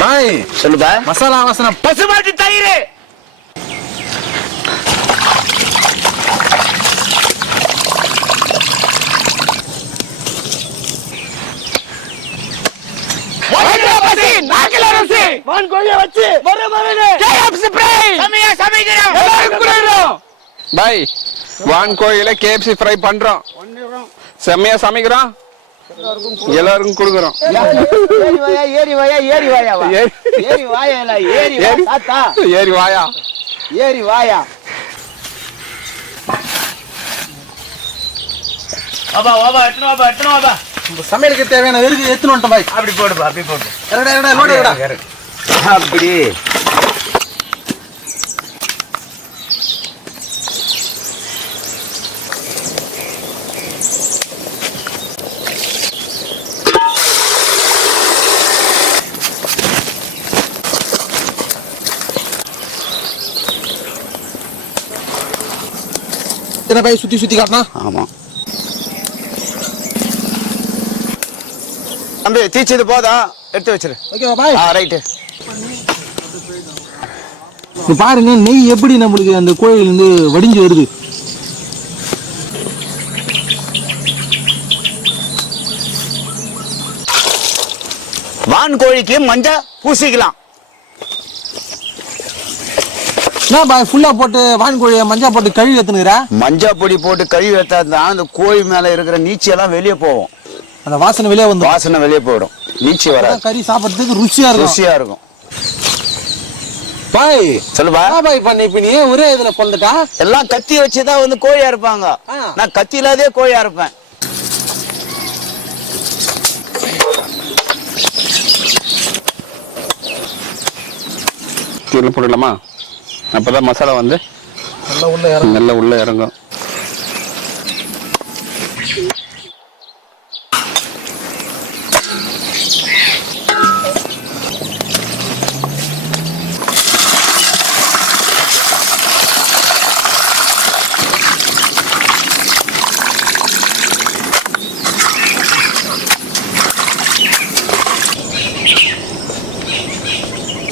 பாய் சொல்லுப்பா. மசாலா வாசனை பசுமாட்டு தயிர். பாய் வான் கோழியில KFC ஃப்ரை பண்றோம். செம்மையா சமைக்கிறோம், எல்லாருக்கும் கொடுக்குறோம். ஏறி வாயா. சமையலுக்கு தேவையான இருக்கு எடுத்துன்னு வந்துட்டோம் பாய். அப்படி போடுப்பா, அப்படி போடு. அப்படி என்ன பாய் சுத்தி சுத்தி காட்டினா? ஆமா தம்பி, தீச்சது போதா, எடுத்து வச்சிரு. ஓகேவா பாய்? ரைட்டு. பாருங்க நெய் எப்படி நம்மளுக்கு அந்த கோழில இருந்து வடிஞ்சு வருது. வான் கோழிக்கு மஞ்சள் பூசிக்கலாம். என்ன பாய் ஃபுல்லா போட்டு வான் கோழியை மஞ்சள் போட்டு கழுவி ஏத்துனுற? மஞ்சள் பொடி போட்டு கழுவி ஏத்தா தான் அந்த கோழி மேல இருக்கிற நீச்சி எல்லாம் வெளியே போகும். அந்த வாசனை வெளியே வந்து வாசனை வெளியே போயிடும், நீச்சி வராது. கறி சாப்பிடுறதுக்கு ருசியா இருக்கும். பாய் சொல்லுப்பா. பாய் பண்ணி இப்ப நீ ஒரே இதுல பொந்துட்டா? எல்லாம் கத்தி வச்சுதான் வந்து கோழியா இருப்பாங்க. நான் கத்தி இல்லாதே கோழியா இருப்பேன். கீழே போடலாமா? அப்பதான் மசாலா வந்து நல்லா உள்ள இறங்கும்.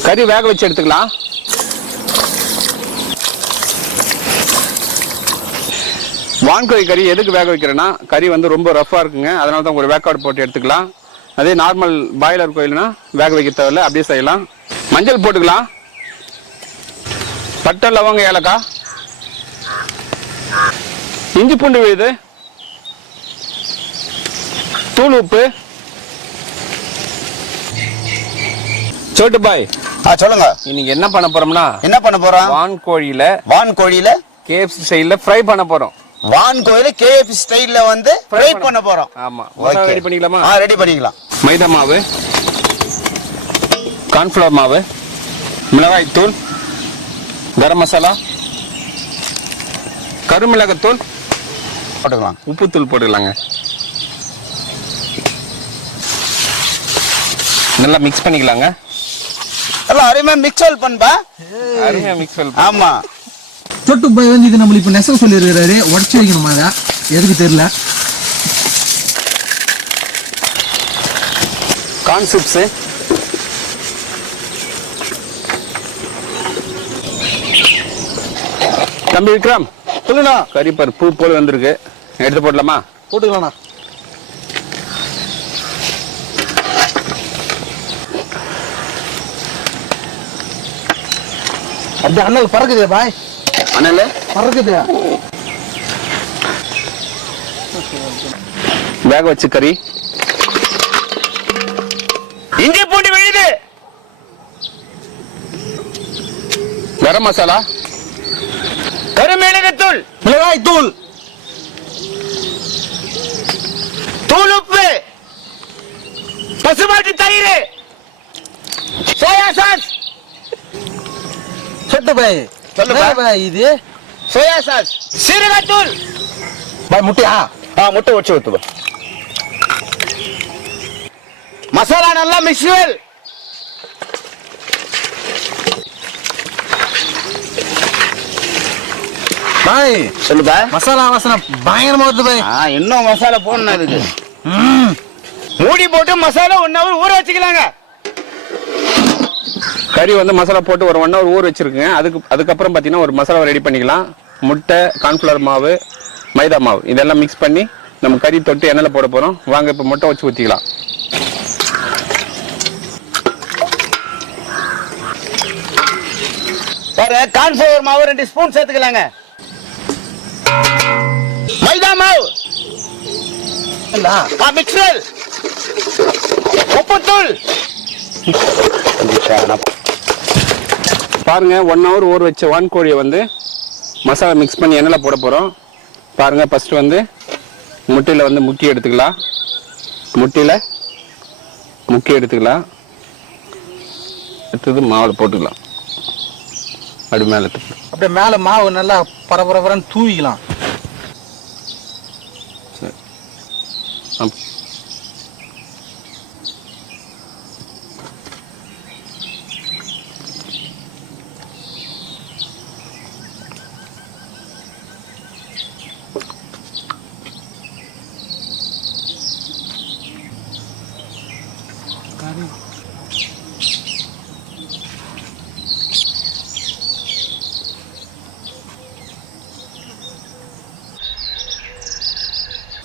கறி வேக வச்சு எடுத்துக்கலாம். வான்கோழி கறி எதுக்கு வேக வைக்கிறேன்னா, கறி வந்து ரொம்ப ரஃபாக இருக்குங்க, அதனால தான் ஒரு வேக்காடு போட்டு எடுத்துக்கலாம். அதே நார்மல் பாய்லர் கோயில்னா வேக வைக்க தேவையில்ல, அப்படியே செய்யலாம். மஞ்சள் போட்டுக்கலாம், பட்டை லவங்க ஏலக்காய், இஞ்சி பூண்டு விழுது, தூள் உப்பு. சோட்டு பாய் சொல்லுங்க. இன்னைக்கு என்ன பண்ண போறோம்னா, வான் கோழியில KFC ஸ்டைல்ல ஃப்ரை பண்ண போறோம். வான் கோழியில KFC ஸ்டைல்ல வந்து ஃப்ரை பண்ண போறோம். ஆமா, ரெடி பண்ணிக்கலாமா? ரெடி பண்ணிக்கலாம். மைதா மாவு, கார்ன்ஃப்ளவர் மாவு, மிளகாய் தூள், கரம் மசாலா, கருமிளகாய் தூள் போட்டுக்கலாம், உப்பு தூள் போட்டுக்கலாங்க. நல்லா மிக்ஸ் பண்ணிக்கலாங்க. எல்லாம் அருமையா மிக்ஸ் பண்ணா. ஆமா. சொட்டு பாய் வந்து இது நம்மளுக்கு இப்ப நெசவு சொல்லி இருக்கிறாரு, உடச்சு வைக்கணுமா? எதுக்கு தெரியல. கார்ன் சிப்ஸ், தம்பி விக்ரம் சொல்லுண்ணா. கறிப்பர் பூ போல வந்திருக்கு, எடுத்து போடலாமா? போட்டுக்கலாம்ண்ணா. அப்படியே அண்ணல் பறக்குதே பாய். அண்ணல பறக்குது. வேக வச்சு கறி, இஞ்சி பூண்டு விழுது, கரம் மசாலா, கருமிளகாய் தூள், மிளகாய் தூள், தூள் உப்பு, பசுமாட்டு தயிர், சோயா சாஸ். சொட்டு பாய் பாய் இது சோயா சாஸ், சீரகத் தூள். பாய் முட்டையா? முட்டை உடைச்சு ஊத்துவா. மசாலா நல்லா மிக்ஸ். பாய் சொல்லு பாய். மசாலா வாசனை பயங்கரமா வருது பாய். இன்னும் மசாலா போடணும் இருக்கு. மூடி போட்டு மசாலா 1 hour ஊற வச்சுக்கலாங்க. கறி வந்து மசாலா போட்டு ஒரு 1 hour ஊற வச்சிருக்குங்க. அதுக்கப்புறம் பார்த்தீங்கன்னா ஒரு மசாலா ரெடி பண்ணிக்கலாம். முட்டை, கார்ன்ஃப்ளவர் மாவு, மைதா மாவு இதெல்லாம் மிக்ஸ் பண்ணி நம்ம கறி தொட்டு எண்ணெயில் போட போகிறோம். வாங்க இப்போ முட்டை வச்சு ஊற்றிக்கலாம். பாரு, கார்ன்ஃப்ளவர் மாவு 2 ஸ்பூன் சேர்த்துக்கலாங்க. மைதா மாவு, மிக்சர், உப்புத்தூள். பாருங்க 1 hour ஊற வச்ச வான்கோழியை வந்து மசாலா மிக்ஸ் பண்ணி எண்ணெயில் போட போகிறோம். பாருங்க ஃபர்ஸ்ட் வந்து முட்டையில் வந்து முக்கி எடுத்துக்கலாம். அடுத்தது மாவில் போட்டுக்கலாம். அப்படி மேலே அப்படியே மேல மாவு நல்லா பரபரன்னு தூவிக்கலாம். சரி.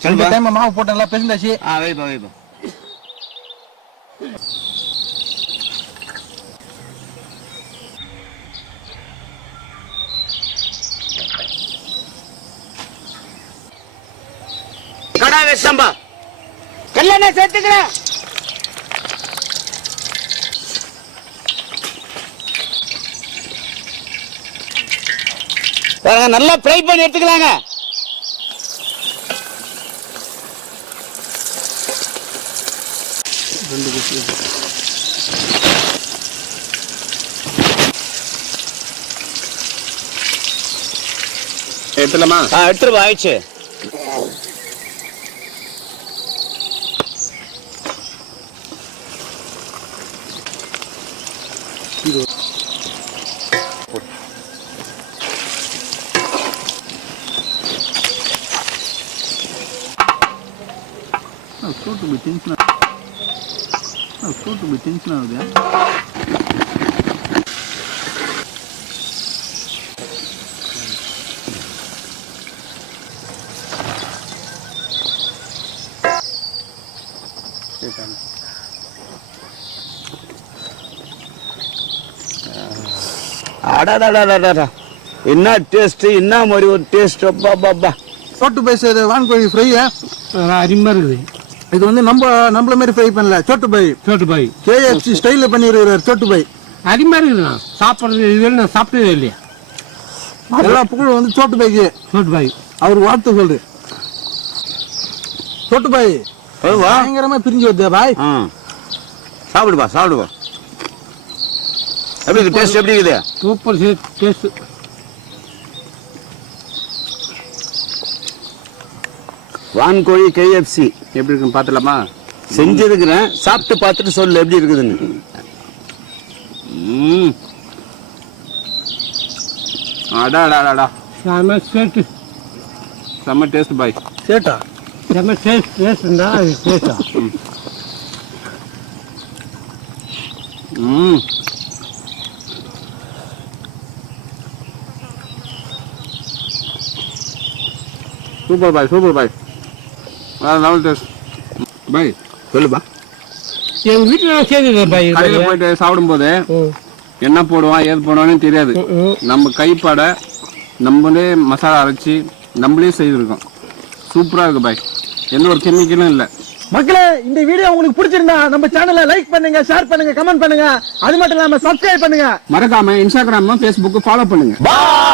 இந்த டைம் மாவு போட்டு நல்லா பிசைந்தாச்சு. வைப்பா. கடா வெச்சம்பா கல்யாணம் சேர்த்துக்கிறேன். நல்லா ஃப்ரை பண்ணி எடுத்துக்கலாங்க. எடுத்துலாமா? எடுத்துருவா. ஆயிடுச்சு. டென்ஷன் ஆகுது. என்ன டேஸ்ட், என்ன மாதிரி ஒரு டேஸ்ட். சோட்டு பை வான்கோழி ஃப்ரை அருமையா இருக்குது. இது வந்து நம்மள மாதிரி ஃப்ரை பண்ணல. சோட்டு பை KFC ஸ்டைல்ல பண்ணிடுறாரு. சோட்டு பை அருமையா இருக்குது. சாப்பிட்றது இது நான் சாப்பிட்டதே இல்லையா. எல்லா புகழும் வந்து சோட்டு பை அவர் வாழ்த்து சொல்று. சோட்டு பை பயங்கரமா பிரிஞ்சு வருது பாய். சாப்பிடுவா. எப்படி இருக்கு டேஸ்ட்? எப்படி இருக்குது? Super taste. வான்கோழி KFC எப்படி இருக்குன்னு பார்த்துலாமா? செஞ்சிருக்கிறேன். சாப்பிட்டு பார்த்துட்டு சொல்லு எப்படி இருக்குதுன்னு. அடாடாடாடா செம்ம டேஸ்ட் பாய். சேட்டா செம்ம டேஸ்ட்னா டேஸ்டா. சூப்பர் பாய். லெவல் டேஸ்ட் பாய். சொல்லுப்பா. எங்க வீட்டுல சேர்ந்து பாய் கடையில் போயிட்டு சாப்பிடும்போது என்ன போடுவான் ஏது போடுவான்னு தெரியாது. நம்ம கைப்பாட நம்மளே மசாலா அரைச்சி நம்மளே செய்திருக்கோம். சூப்பரா இருக்கு பாய். எந்த ஒரு கெமிக்கலும் இல்லை. மக்களே, இந்த வீடியோ உங்களுக்கு பிடிச்சிருந்தா நம்ம சேனலை லைக் பண்ணுங்க, ஷேர் பண்ணுங்க, கமெண்ட் பண்ணுங்க. அது மட்டும் இல்லாம சப்ஸ்கிரைப் பண்ணுங்க. மறக்காம இன்ஸ்டாகிராம், Facebook ஃபாலோ பண்ணுங்க. பாய்.